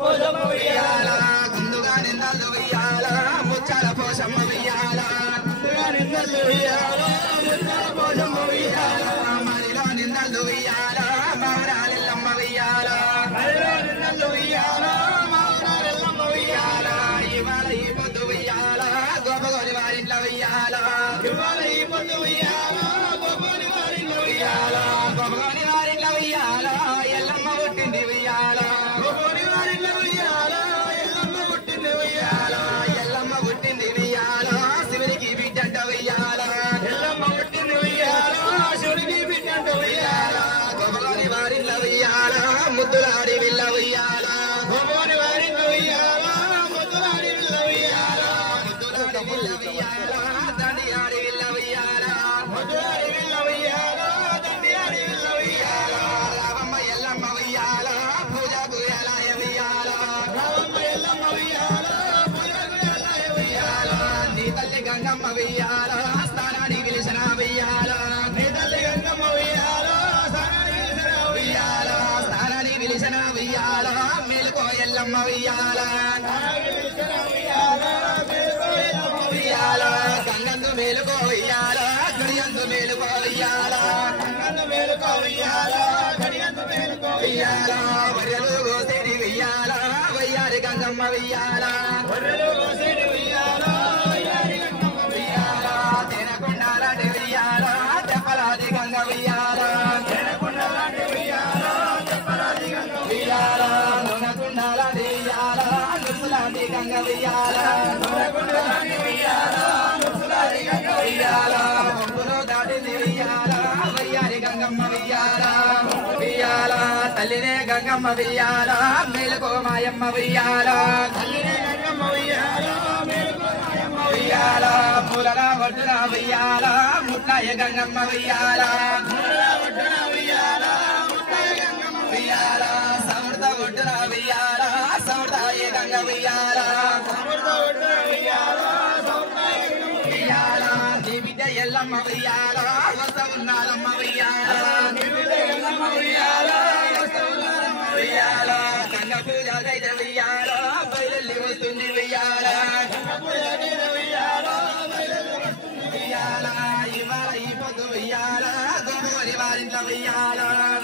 పోషమ్మ ఉయ్యాల ముందుగా నిందలు ఉయ్యాల ముచ్చాల పోషమ్మ ఉయ్యాల ముందుగా నిందలు ఉయ్యాల ముచ్చాల పోషమ్మ ఉయ్యాల మరిలో నిందలు ఉయ్యాల మౌరాలెల్లమ్మ ఉయ్యాల మరిలో నిందలు ఉయ్యాల మౌరాలెల్లమ్మ ఉయ్యాల ఇవాళ ఈ పొద్దు ఉయ్యాల గోపగోని వారింట్లో ఉయ్యాల ఇవాళ ఈ పొద్దు ఉయ్యాల గోపగోని వారింట్లో ఉయ్యాల గోపగోని వారింట్లో ఉయ్యాల ఎల్లమ్మ పుట్టింది ఉయ్యాల గోపగోని వారింట్లో ఉయ్యాల ఎల్లమ్మ పుట్టింది ఉయ్యాల ఎల్లమ్మ పుట్టింది ఉయ్యాల శివునికి బిడ్డంట ఉయ్యాల ఎల్లమ్మ పుట్టింది ఉయ్యాల శివుడికి బిడ్డంట ఉయ్యాల గోపగోని వారింట్లో ఉయ్యాల ముద్దులాడి విల్ల ఉయ్యాల గోపగోని వారింట్లో ఉయ్యాల ముద్దులాడి విల్ల ఉయ్యాల ముద్దులాడి విల్ల ఉయ్యాల దండి ఆడి విల్ల ఉయ్యాల ముద్దులాడి విల్ల ఉయ్యాల దండి ఆడి విల్ల ఉయ్యాల రావమ్మ ఎల్లమ్మ ఉయ్యాల పూజకు ఎలాయ ఉయ్యాల రావమ్మ ఎల్లమ్మ ఉయ్యాల పూజకు ఎలాయ ఉయ్యాల నీ తల్లి గంగమ్మ ఉయ్యాల స్థానాన్ని పిలిచిన ఉయ్యాల నీ తల్లి గంగమ్మ ఉయ్యాల సానాన్ని పిలిచిన ఉయ్యాల స్థానాన్ని పిలిచిన ఉయ్యాల మేలుకో ఎల్లమ్మ ఉయ్యాల సానాన్ని పిలిచిన ఉయ్యాల మేలుకో ఎల్లమ్మ ఉయ్యాల గంగందు మేలుకో ఉయ్యాల గుడియందు మేలుకో ఉయ్యాల గంగన్న మేలుకో ఉయ్యాల గడియందు మేలుకో ఉయ్యాల వరలు గోసేరి ఉయ్యాల వయ్యారి గంగమ్మ ఉయ్యాల గొర్రెలు కోసేటి ఉయ్యాల వయ్యారి గంగమ్మ ఉయ్యాల తినకుండాలంటే ఉయ్యాల తెప్పలాది గంగ ఉయ్యాల జనకుండలాంటి ఉయ్యాల చెప్పరాది గంగ ఉయ్యాల నూనకుండాలంటే ఉయ్యాల నుసులాంటి గంగ ఉయ్యాల ఉయ్యాల ఉయ్యాల ముసలాది గంగ ఉయ్యాల పంపులో దాటింది ఉయ్యాల వయ్యారి గంగమ్మ ఉయ్యాల ఉయ్యాల తల్లినే గంగమ్మ ఉయ్యాల మేలుకో మాయమ్మ ఉయ్యాల తల్లినే గంగమ్మ ఉయ్యాల మేలుకో మాయమ్మ ఉయ్యాల పూలన ఒడ్డున ఉయ్యాల ముట్టాయ గంగమ్మ ఉయ్యాల మూల ఒడ్డున ఉయ్యాల ముట్టాయ గంగమ్మ ఉయ్యాల సమృద్ధ ఒడ్డున ఉయ్యాల సమృద్ధాయ గంగ ఉయ్యాల అమృత ఒడ్డున ఉయ్యాల సౌతాయ గంగమ్మ ఉయ్యాల నీ బిడ్డ ఎల్లమ్మ ఉయ్యాల వస్త ఉన్నారమ్మ ఉయ్యాల నిమిద గంగమ్మ ఉయ్యాల వస్తవులారమ్మ ఉయ్యాల గంగ పూజ గైద ఉయ్యాల బయలు వస్తుంది ఉయ్యాల గంగ పూజ మీద ఉయ్యాల బయలు వస్తుంది ఉయ్యాల ఇవాళ ఈ పొద్దు ఉయ్యాల గోపవరి వారింట్లో ఉయ్యాల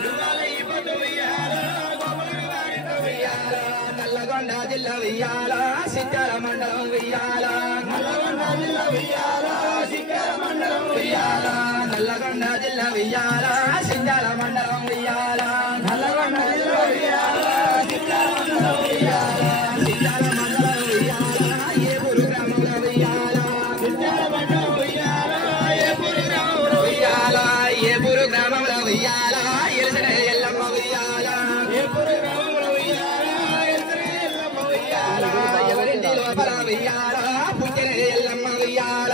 ఇవాళ ఈ పొద్దు ఉయ్యాల గోపగోని వారింట్లో ఉయ్యాల నల్లగొండ జిల్లా ఉయ్యాల సిద్ధాల మండలం ఉయ్యాల నల్లగొండ జిల్లా ఉయ్యాల శిఖర మండలం ఉయ్యాల నల్లగొండ జిల్లా ఉయ్యాల సిద్ధాల మండలం ఉయ్యాల నల్లగొండ జిల్లా ఉయ్యాల శిఖర మండలం ఉయ్యాల సిద్ధాల మండలం ఉయ్యాల ఏ ఊరు గ్రామంలో ఉయ్యాల శిఖర మండలం ఉయ్యాల ఏపూరు గ్రామంలో ఉయ్యాల ఏ ఊరు గ్రామంలో ఉయ్యాల ఎలిసిన ఎల్లమ్మ ఉయ్యాల ఏపూరు గ్రామంలో ఉయ్యాల ఎల్తరే ఎల్లమ్మ ఉయ్యాల ఎవరింటి లోపల ఉయ్యాల పుట్టిన ఎల్లమ్మ ఉయ్యాల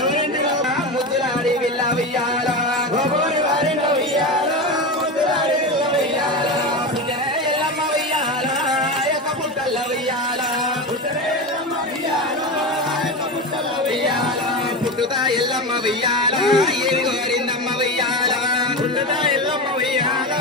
ఎవరింటిలో ముద్దులాడి విల్ల ఉయ్యాల గోపగోని వారింట్లో ఉయ్యాల ముద్దులాడి విల్ల ఉయ్యాల పుట్టిన ఎల్లమ్మ ఉయ్యాల యొక్క పుట్టల్ల ఉయ్యాల పుట్టరే ఎల్లమ్మ ఉయ్యాల ఆయక పుట్టల ఉయ్యాల పుట్టుతా ఎల్లమ్మ ఉయ్యాల ఏమి కోరిందమ్మ ఉయ్యాల పుట్టుతా ఎల్లమ్మ ఉయ్యాల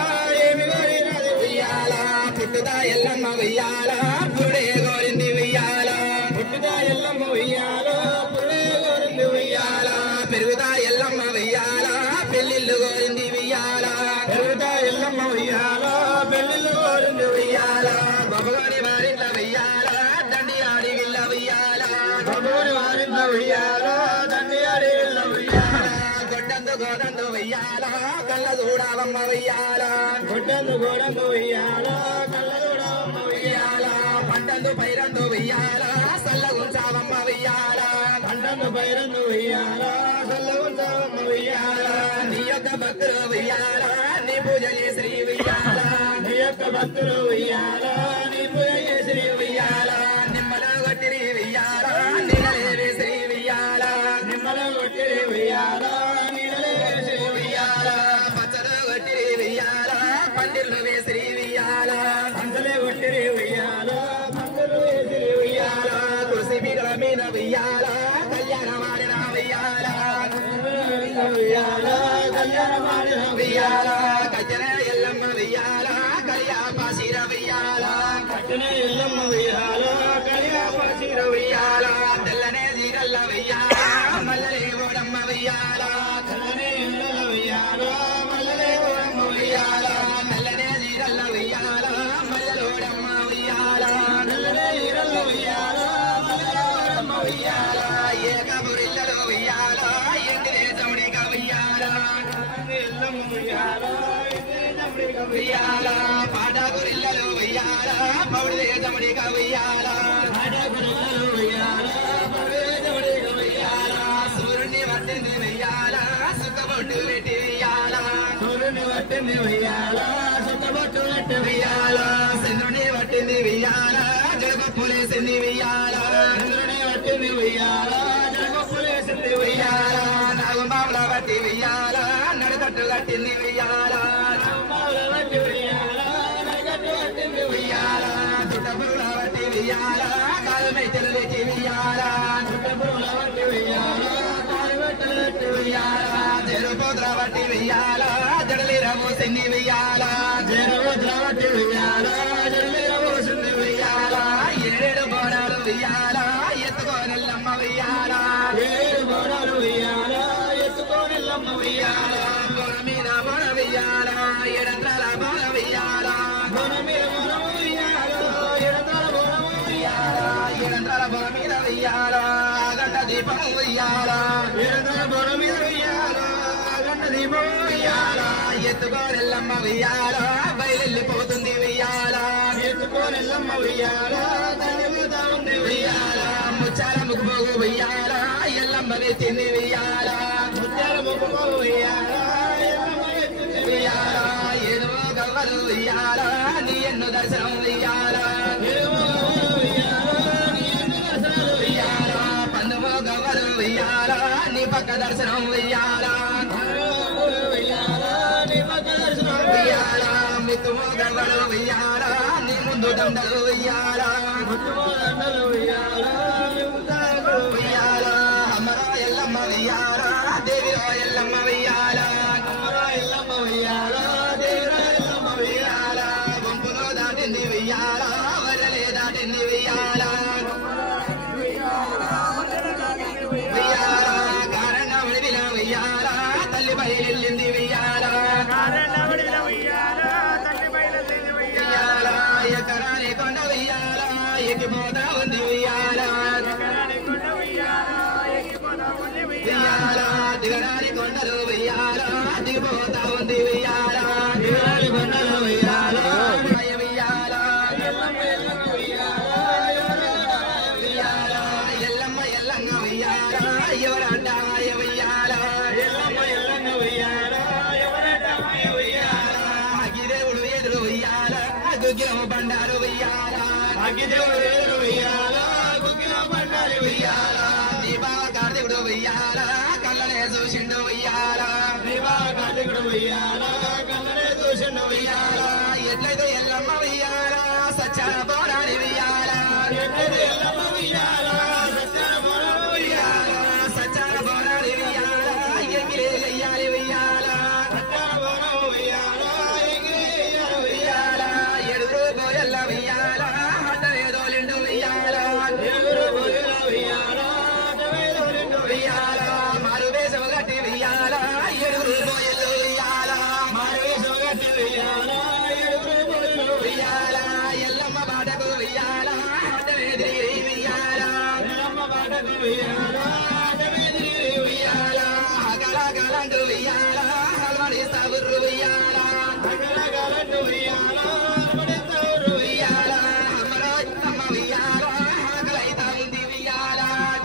ఏమి కోరినది ఉయ్యాల పుట్టుతా ఎల్లమ్మ ఉయ్యాల పుడే కోరింది ఉయ్యాల పుట్టుతా ఎల్లమ్మ ఉయ్యాల పుడే కోరింది ఉయ్యాల పెరుగుతా ఎల్లమ్మ ఉయ్యాల పెళ్ళిళ్ళు కోరింది ఉయ్యాల పెరుగుతా ఎల్లమ్మ ఉయ్యాల పెళ్ళిళ్ళు కోరింది ఉయ్యాల బొమ్మగాని వారింట్ల ఉయ్యాల దండి ఆడి విల్ల ఉయ్యాల గోపగోని వారింట్లో ఉయ్యాల దండి ఆడి విల్ల ఉయ్యాల గొడ్డందు గోడందు ఉయ్యాల కళ్ళ చూడవమ్మ ఉయ్యాల గొడ్డందు గోడందు ఉయ్యాల కళ్ళదూడమ్మ ఉయ్యాల పంటందు పైరందు ఉయ్యాల సల్లగుంచావమ్మ ఉయ్యాల పంటను పైరందు ఉయ్యాల చల్లగుంచావమ్మ ఉయ్యాల నీ యొక్క భక్తులు ఉయ్యాల నీ పూజ చేసి ఉయ్యాల నీ యొక్క భక్తులు ఉయ్యాల నీ పూజ చేసి ఉయ్యాల నిమ్మల కొట్టిరి ఉయ్యాల నీడలే వేసి ఉయ్యాల నిమ్మల కొట్టిరి ఉయ్యాల నీడలే వేసి ఉయ్యాల పచ్చలు కొట్టిరి ఉయ్యాల పందిర్లు వేసి ఉయ్యాల పంటలే కొట్టిరి ఉయ్యాల పంటలు వేసి ఉయ్యాల తులసి పీటల మీద ఉయ్యాల కళ్యాణమాడిన ఉయ్యాల ఉయ్యాల కళ్యాణ మాడిన ఉయ్యాల గజన ఎల్లమ్మ ఉయ్యాల కలియా పాసిర ఉయ్యాల కట్టనే ఎల్లమ్మ ఉయ్యాల కలియాపసిర ఉయ్యాల తెల్లనే జీరల్ల ఉయ్యాల మల్లలే ఓడమ్మ ఉయ్యాల తెల్లనే ఎల్లల ఉయ్యాల మల్లలే ఓడమ్మ ఉయ్యాల నల్లనే జీరల్ల ఉయ్యాల మల్లలోడమ్మ ఉయ్యాల నల్లనే జీరల్ల ఉయ్యాల మల్లలోడమ్మ ఉయ్యాల ఏకబురిల్లలో ఉయ్యాల ఎంగిరే చౌడిక ఉయ్యాల ఎల్లమ్మ ఉయ్యాల ఉయ్యాల పాటగురిల్లలో ఉయ్యాల పౌడే చౌడిక ఉయ్యాల పాటగురిల్లలో ఉయ్యాల పౌడే చౌడిక ఉయ్యాల సూర్యుని వట్టింది ఉయ్యాల సుఖబొట్టు పెట్టి ఉయ్యాల సూర్యుని వట్టింది ఉయ్యాల సుఖబొట్టు పెట్టి ఉయ్యాల చంద్రుని వట్టింది ఉయ్యాల జగప్పులేసింది ఉయ్యాల చంద్రుని వట్టింది ఉయ్యాల జగప్పులేసింది ఉయ్యాల నాగుమాముల వట్టి ఉయ్యాల నడుకట్టు కట్టింది ఉయ్యాల నాగుమాముల వట్టి ఉయ్యాల నడుకట్టు కట్టింది ఉయ్యాల చుట్టపురుల వట్టి ఉయ్యాల కాలు మెట్టెలు పెట్టి ఉయ్యాల చుట్టపురుల వట్టి ఉయ్యాల కాలు మెట్టెలు పెట్టి ఉయ్యాల జరుపుద్ర వట్టి ఉయ్యాల జడలిర మూసింది ఉయ్యాల జరుపుద్ర వట్టి ఉయ్యాల జడలిర మూసింది ఉయ్యాల ఏడేడు బోనాలు ఉయ్యాల ఎత్తుకోనెల్లమ్మ ఉయ్యాల ఏడు బోనాలు ఉయ్యాల ఎత్తుకోనెల్లమ్మ ఉయ్యాల బోన మీద బోన ఉయ్యాల ఎడంత్రాల బోన ఉయ్యాల బోన మీద బోన ఉయ్యాల ఎడంత్రాల బోన ఉయ్యాల ఎడంత్రాల బోన మీద ఉయ్యాల గంట దీపం ఉయ్యాల ఎడంత్రాల బోన మీద ఉయ్యాల గంట దీపం ఉయ్యాల ఎత్తుకోనెల్లమ్మ ఉయ్యాల బయలుపోతుంది ఉయ్యాల ఎత్తుకోనెల్లమ్మ ఉయ్యాల ఉంది ఉయ్యాల ముచ్చాల ముగ్గుపోగు ఉయ్యాల ఎల్లమ్మ తింది ఉయ్యాల ముచ్చాల ముగ్గుపోగు ఉయ్యాల ఎల్లమ్మ తింది ఉయ్యాల ఏడువో గవ్వలు ఉయ్యాల నీ ఎన్ను దర్శనం ఉయ్యాల ఏడువో గవ్వలు ఉయ్యాల నీ ఎన్ను దర్శనం ఉయ్యాల పందువో గవ్వలు ఉయ్యాల నీ పక్క దర్శనం ఉయ్యాల ఉయ్యాల నీ పక్క దర్శనం ఉయ్యాల మిత్తువో గవ్వలు ఉయ్యాల నీ ముందు దండలు ఉయ్యాల ముత్తువో దండలు ఉయ్యాల ఉయ్యాల అమ్మరో ఎల్లమ్మ ఉయ్యాల దేవిరో ఎల్లమ్మ ఉయ్యాల అమ్మరో ఎల్లమ్మ ఉయ్యాల దేవిరో ఎల్లమ్మ ఉయ్యాల వంపులో దాటింది ఉయ్యాల వరలే దాటింది ఉయ్యాల ఉయ్యాల కారణ విడిన ఉయ్యాల తల్లి బయలుంది ఉయ్యాల ఉయ్యాల ఎకరాని కొండ ఉయ్యాల ఎక్కిపోతా ఉంది ఉయ్యాల ఉయ్యాల దిగరాని కొండలు ఉయ్యాల దిగిపోతా ఉంది ఉయ్యాల దిగరాని కొండలు ఉయ్యాల ఉయ్యాల ఉయ్యాల ఎల్లమ్మ ఎల్లంగ ఉయ్యాల ఎవరంటాయ ఉయ్యాల ఎల్లమ్మ ఎల్లంగ ఉయ్యాల ఎవరంటాయ ఉయ్యాల అగ్గిదేవుడు ఎదురు ఉయ్యాల గుగ్గిరము బండారు ఉయ్యాల అగ్గిదేవుడు ఎదురు ఉయ్యాల గుగ్గిరము బండారు ఉయ్యాల దీపాల కార్తీకుడు ఉయ్యాల కళ్ళనే చూసిండు ఉయ్యాల దీపాల కార్తీకుడు ఉయ్యాల కళ్ళనే చూసిండు ఉయ్యాల ఎట్లయితే ఎల్లమ్మ ఉయ్యాల సచ్చార పోరాడి ఉయ్యాల ఎట్లయితే ఎల్లమ్మ ఉయ్యాల సచ్చార పోరాడి ఉయ్యాల సచ్చార పోరాడి ఉయ్యాల ఎగిరే వెయ్యాలి ఉయ్యాల సచ్చార పోరాడి ఉయ్యాల ఎగిరే వెయ్యాలి ఉయ్యాల ఎడుగురు పోయల్ల ఉయ్యాల హట్టనే దోలిండు ఉయ్యాల ఎడుగురు పోయల్ల ఉయ్యాల ఉయ్యాల మారువేషం గట్టి ఉయ్యాల ఎడుగురు పోయలు ఉయ్యాల మారువేషం గట్టి ఉయ్యాల ఎడుగురు పోయలు ఉయ్యాల ఎల్లమ్మ బాటకు ఉయ్యాల అటమే తిరిగి ఉయ్యాల ఎల్లమ్మ బాటకు ఉయ్యాల అటమే తిరిగి ఉయ్యాల అగలగలంటూ ఉయ్యాల హల్వని సాగుర్రు ఉయ్యాల అగలగలంటూ ఉయ్యాల హల్వని సాగుర్రు ఉయ్యాల అమ్మరో ఎల్లమ్మ ఉయ్యాల ఆకలైతా ఉంది ఉయ్యాల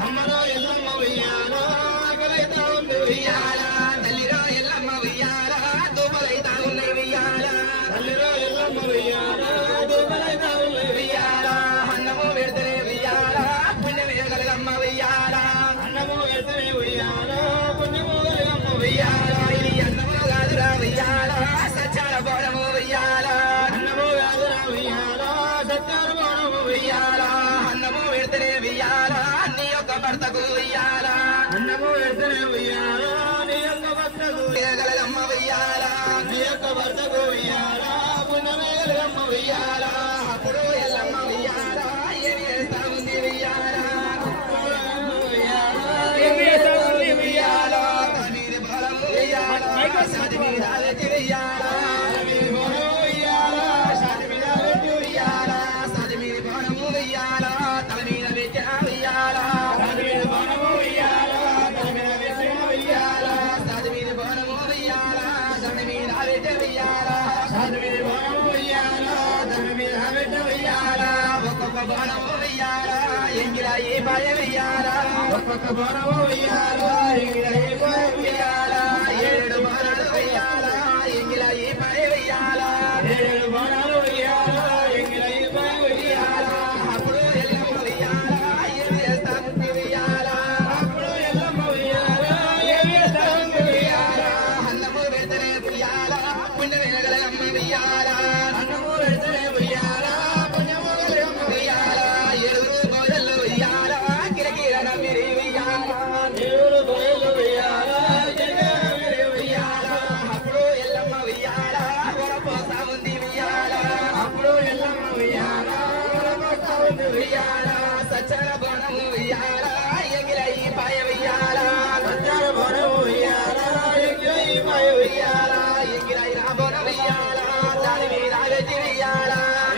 అమ్మరో ఎల్లమ్మ ఉయ్యాల ఆకలైతా ఉంది ఉయ్యాల తల్లిరో ఎల్లమ్మ ఉయ్యాల దూపలైతా ఉన్నాయి ఉయ్యాల తల్లిరో ఎల్లమ్మ ఉయ్యాల దూపలైతా ఉన్నాయి ఉయ్యాల అన్నము పెడితే ఉయ్యాల పుణ్యమే కలగమ్మ ఉయ్యాల అన్నము పెడితే ఉయ్యాల పుణ్యము కలగమ్మ ఉయ్యాల ఇది అన్నము కాదురా ఉయ్యాల సచ్చార పోవడము ఉయ్యాల అన్నము కాదురా ఉయ్యాల సచ్చార పోవడము ఉయ్యాల అన్నము పెడితే ఉయ్యాల నీ యొక్క భర్తకు ఉయ్యాల అన్నము పెడితే ఉయ్యాల నీ యొక్క భర్తకు కలగమ్మ ఉయ్యాల నీ యొక్క భర్తకు ఉయ్యాల పుణ్యమే కలగమ్మ ఉయ్యాల అప్పుడు ఎల్లమ్మ ఎంగిలాయి పాయ వెయ్యాల ఒక్కొక్క బోనము వెయ్యాల ఎంగిలాయి పాయ వెయ్యాల ఏడు బోనాలు వెయ్యాల ఎంగిలాయి పాయ వెయ్యాల ఏడు బోనాలు వెయ్యాల ఎంగిలాయి పాయ వెయ్యాల అప్పుడు ఎల్లమ్మ వెయ్యాల ఏమి వేస్తాము వెయ్యాల అప్పుడు ఎల్లమ్మ వెయ్యాల ఏమి వేస్తాము వెయ్యాల అన్నము పెడితేనే వెయ్యాల పుణ్యమే గలమ్మ వెయ్యాల అన్నము పెడితేనే వెయ్యాల పుణ్యము గలమ్మ వెయ్యాల ఏడుగురు గోయలు వెయ్యాల కిరకిర నమ్మిరి వెయ్యాల ఏడుగురు గోయలు వెయ్యాల కిరకిర నమ్మిరి వెయ్యాల అప్పుడు ఎల్లమ్మ వెయ్యాల వరపోసా ఉంది వెయ్యాల అప్పుడు ఎల్లమ్మ వెయ్యాల వరపోసా ఉంది వెయ్యాల సచ్చర బోనము వెయ్యాల ఎంగిలయి పాయ వెయ్యాల సచ్చర బోనము వెయ్యాల ఎంగిలయి పాయ వెయ్యాల ఎంగిలయి రాబోన వెయ్యాల దాని మీద వెచ్చి వెయ్యాల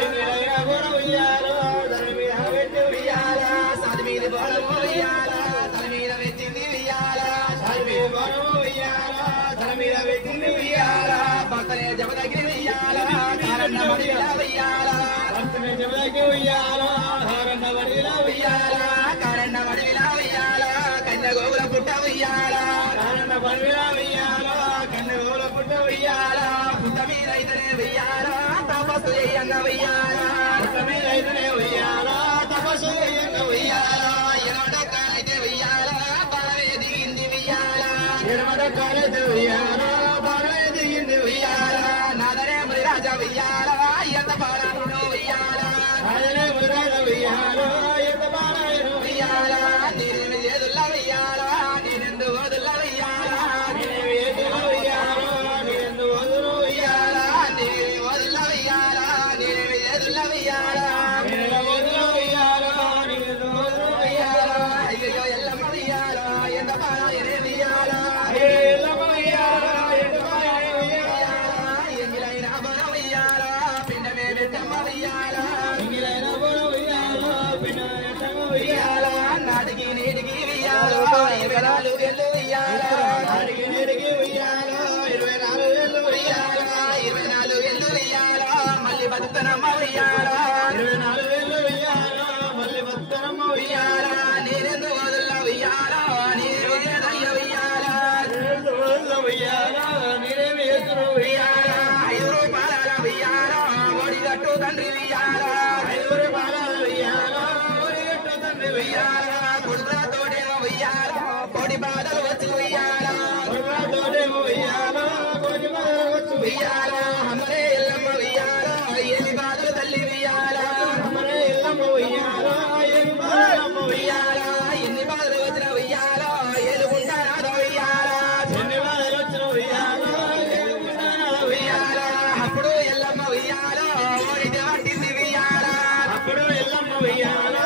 ఎంగిలయి రాబోన వెయ్యాల దాని మీద వెచ్చి వెయ్యాల సాది మీద బోనము వెయ్యాల దాని మీద వెచ్చింది వెయ్యాల సాది మీద బోనము వెయ్యాల దాని మీద వెచ్చింది వెయ్యాల భక్తనే జమదగిరి వెయ్యాల కారణ మడిల వెయ్యాల భక్తనే జమదగిరి వెయ్యాల కారణ మడిల వెయ్యాల కారణ మడిల వెయ్యాల కన్యగోగుల పుట్ట వెయ్యాల కారణ మడిల వెయ్యాల కన్యగోగుల పుట్ట వెయ్యాల పుట్ట మీద అయితేనే వెయ్యాల తపస్సు చేయంగ వెయ్యాల పుట్ట మీద అయితేనే వెయ్యాల తపస్సు చేయంగ వెయ్యాల ఎనడొక్కనైతే వెయ్యాల బాలవే దిగింది వెయ్యాల ఎనడొక్కనైతే వెయ్యాల బాలవే దిగింది వెయ్యాల నాదనే మునిరాజ వెయ్యాల ఎంత బాలను వెయ్యాల నాదనే మునిరాజ వెయ్యాల ఎంత బాలను వెయ్యాల నేనేమి చేదుల్ల వెయ్యాల నేనెందు వదుల్ల వెయ్యాల నేనేమి చేదుల్ల వెయ్యాల నేనెందు వదులు వెయ్యాల నేనేమి వదుల్ల వెయ్యాల నేనేమి చేదుల్ల వెయ్యాల నేనేమి వదులు వెయ్యాల నేనెందు వదులు వెయ్యాల అయ్యో ఎల్లమ్మ వెయ్యాల ఎంత బాలనే వెయ్యాల ఎల్లమ్మ వెయ్యాల ఎంత బాలనే వెయ్యాల ఎంగిలైన బన వెయ్యాల పిండమే పెట్టమ్మ వెయ్యాల ఎంగిలైన బన వెయ్యాల పిండమే పెట్టమ్మ వెయ్యాల నాటికి నీటికి వెయ్యాల 24 ఏళ్ళు వెయ్యాల నాటికి నీటికి వెయ్యాల 24 ఏళ్ళు వెయ్యాల 24 ఏళ్ళు వెయ్యాల మళ్ళీ బతుకనమ్మ వెయ్యాల 24 ఏళ్ళు వెయ్యాల మళ్ళీ బతుకనమ్మ వెయ్యాల నేనెందు వదుల వెయ్యాల నేనేమి చేదయ్య వెయ్యాల నేనెందు వదుల వెయ్యాల నేనేమి చేతులు వెయ్యాల 5 రూపాయల వెయ్యాల ఒడిగట్టు తండ్రి వెయ్యాల 5 రూపాయల వెయ్యాల ఒడిగట్టు తండ్రి వెయ్యాల కొడుకులతోటేమో వెయ్యాల కోడి బాధలు వచ్చి వెయ్యాల కొడుకులతోటేమో వెయ్యాల కోడి బాధలు వచ్చి వెయ్యాల అమ్మరే ఎల్లమ్మ వెయ్యాల ఏమి బాధలు తల్లి వెయ్యాల అమ్మరే ఎల్లమ్మ వెయ్యాల ఏమి బాధలు వెయ్యాల ఎన్ని బాధలు వచ్చిన వెయ్యాల ఏలుకుంటారా వెయ్యాల ఎన్ని బాధలు వచ్చిన వెయ్యాల ఏలుకుంటారా వెయ్యాల అప్పుడు ఎల్లమ్మ వెయ్యాల ఓడితే పట్టింది వెయ్యాల అప్పుడు ఎల్లమ్మ వెయ్యాల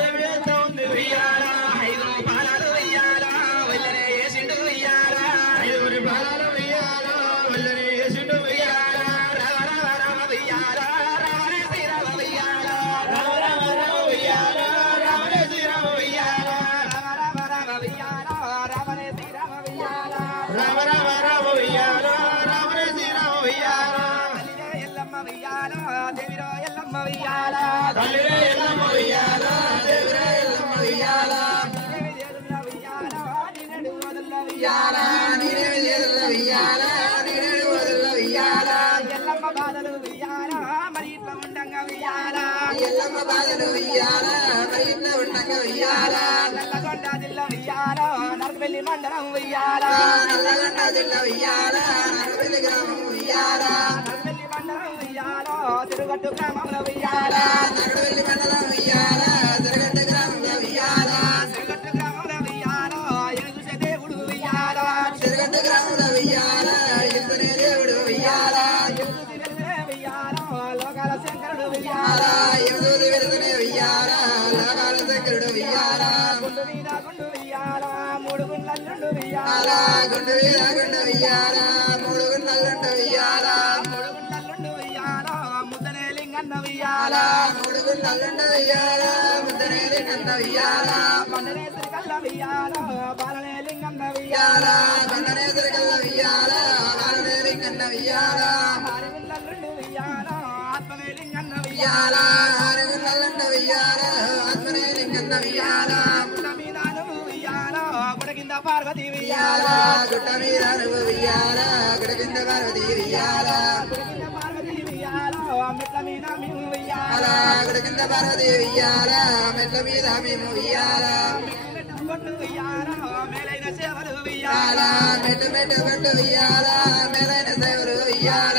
ఏమి ఉంది వెయ్యాల 5 రూపాయలు వెయ్యాల వల్లనే వేసిండు వెయ్యాల 5 రూపాయలు వెయ్యాల వల్లనే వేసిండు వెయ్యాల రామ రామ రామ వెయ్యాల రామనే శ్రీరామ వెయ్యాల రామ రామ రామ వెయ్యాల రామనే శ్రీరామ వెయ్యాల రామ రామ రామ వెయ్యాల రామనే శ్రీరామ వెయ్యాల రామ రామ రామ వెయ్యాల రామనే శ్రీరామ వెయ్యాల తల్లిరే ఎల్లమ్మ వెయ్యాల దేవిరో ఎల్లమ్మ వెయ్యాల తల్లిరే ఎల్లమ్మ వెయ్యాల దేవిరో ఎల్లమ్మ వెయ్యాల నేనేమి చేదుల్ల వెయ్యాల నేనేడు వదుల్ల వెయ్యాల నేనేమి చేదుల్ల వెయ్యాల నేనేడు వదుల్ల వెయ్యాల ఎల్లమ్మ బాధలు వెయ్యాల మరి ఇట్లా ఉండంగా వెయ్యాల ఎల్లమ్మ బాధలు వెయ్యాల మరి ఇట్లా ఉండంగా వెయ్యాల నల్లగొండ జిల్లా వెయ్యాల నరకవెల్లి మండలం వెయ్యాల నల్లగొండ జిల్లా వెయ్యాల నరకవెల్లి గ్రామం వెయ్యాల నరకవెల్లి మండలం వెయ్యాల తిరుగట్టు గ్రామంలో వెయ్యాల నరకవెల్లి మండలం వెయ్యాల తిరుగట్టు గ్రామంలో వెయ్యాల తిరుగట్టు గ్రామంలో వెయ్యాల ఎరుగుసే దేవుడు వెయ్యాల తిరుగట్టు గ్రామంలో వెయ్యాల ఎరుగుసే దేవుడు వెయ్యాల ఎరుగుసి వెలుగునే వెయ్యాల లోకాల శంకరుడు వెయ్యాల ఎరుగుసి వెలుగునే వెయ్యాల లోకాల శంకరుడు వెయ్యాల గుండు మీద గుండు వెయ్యాల 3 గుండ్లల్లుండు వెయ్యాల గుండు మీద గుండు వెయ్యాల 3 గుండ్లల్లుండు వెయ్యాల 3 గుండ్లల్లుండు వెయ్యాల ముద్దనే లింగన్న వెయ్యాల 3 గుండ్లల్లుండు వెయ్యాల ముద్దనే లింగన్న వెయ్యాల పండనే తిరగల్ల వెయ్యాల బాలనే లింగన్న వెయ్యాల పండనే తిరగల్ల వెయ్యాల బాలనే లింగన్న వెయ్యాల 6 గుండ్లల్లుండు వెయ్యాల ఆత్మనే లింగన్న వెయ్యాల 6 గుండ్లల్లుండు వెయ్యాల ఆత్మనే లింగన్న ఉయ్యాల గుట్ట మీద నువ్వు ఉయ్యాల గుడ కింద పార్వతి ఉయ్యాల ఉయ్యాల గుడ కింద పార్వతి ఉయ్యాల మెట్ల మీద మేము ఉయ్యాల ఉయ్యాల మెట్టు మెట్టు కొట్టు ఉయ్యాల మేలైన సేవలు ఉయ్యాల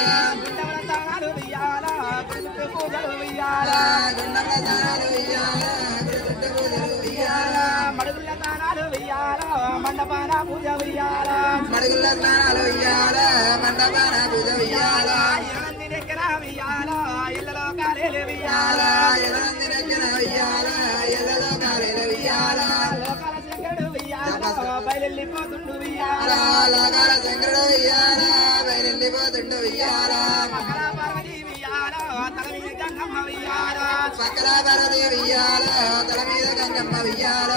గుండమ్మ తానాలు ఉయ్యాల గుడి చుట్టూ పూజలు ఉయ్యాల మడుగుల తానాలు వెయ్యాల మండపాన పూజ వెయ్యాల మడుగుల స్నానాలు ఉయ్యాల మండపాన పూజ ఉయ్యాల ఎలంది దగ్గర వెయ్యాల ఇళ్ళలో కాలేలు వెయ్యాల ఎలంది దగ్గర ఉయ్యాల ఎల్లలో కాలేలు ఉయ్యాల లోకాల శంకరుడు వెయ్యాల బయలెళ్ళిపోతుండు వెయ్యాల లోకాల శంకరుడు ఉయ్యాల బయలుపోతుండు ఉయ్యాల పక్కన పార్వతి వెయ్యాల తల మీద గంగమ్మ వెయ్యాల పక్కల పార్వతి ఉయ్యాల తల మీద గంగమ్మ ఉయ్యాల